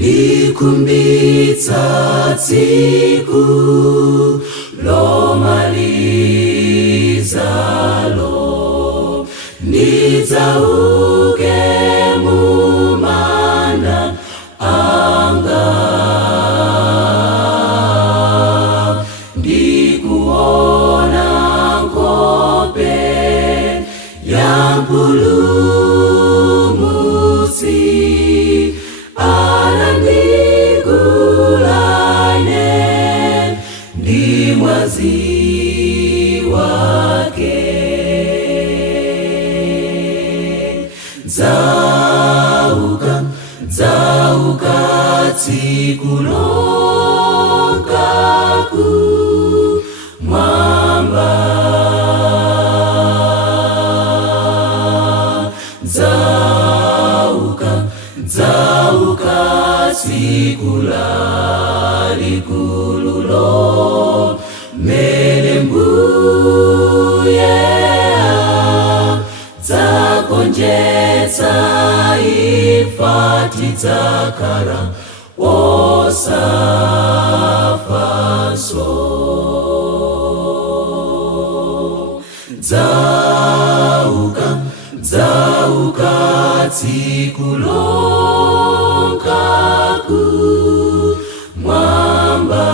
likumbitsa tsiku lomalizalo, ndidzauke mumanda anga, ndikuona nkhope ya mpulumutsi anandigulaine ndi mwazi wake. Dzauka, dzauka tsiku lonkaku mwamba, dzauka, dzauka tsiku lalikululo mene Mbuye dzagonjetsa imfa tidzakhala osafanso. Dzauka, dzauka tsiku lonkaku mwamba,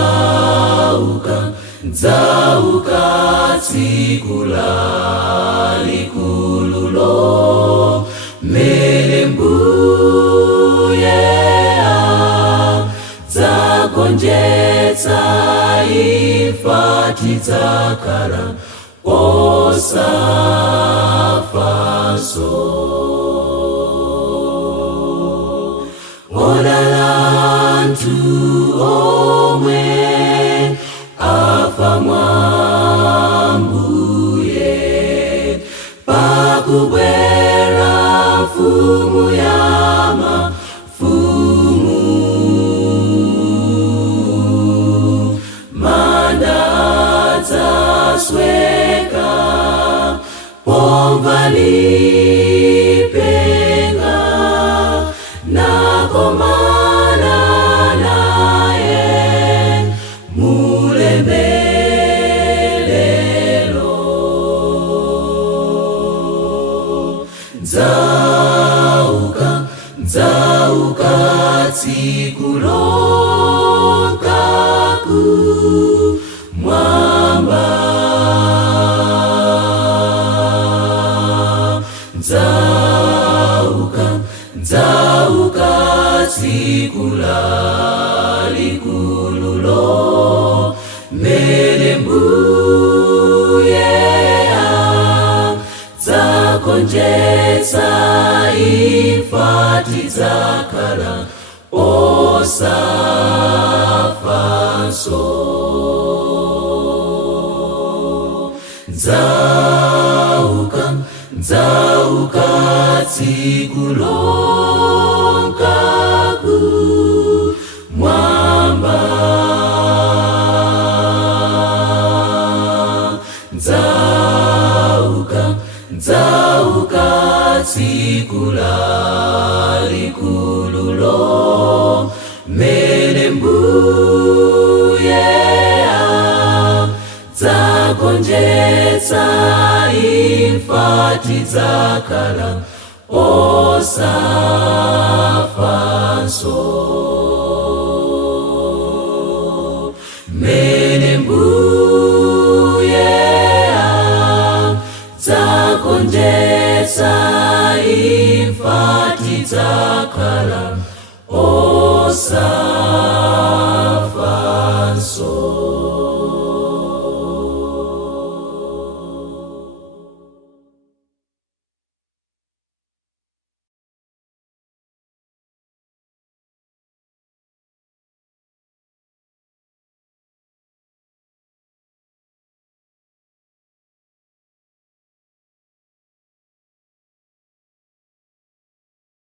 dzauka, dzauka tsiku lalikululo mene Mbuye dzagonjetsa imfa tidzakhala osafanso. Odala anthu omwe afa mwa Mbuye, pakubwera mfumu ya mafumu, manda adzasweka pomva lipenga, nakomana naye mulemelero. Dzauka, dzauka tsiku lonkaku mwamba, dzauka, dzauka tsiku lalikululo mene Mbuye dzagonjetsa imfa tidzakhala osafanso. Dzauka, dzauka tsiku lonkaku mwamba, dzauka, dzauka tsiku lalikululo mene Mbuye dzagonjetsa imfa tidzakhala osafanso. Mene Mbuye dzagonjetsa imfa tidzakhala osafanso.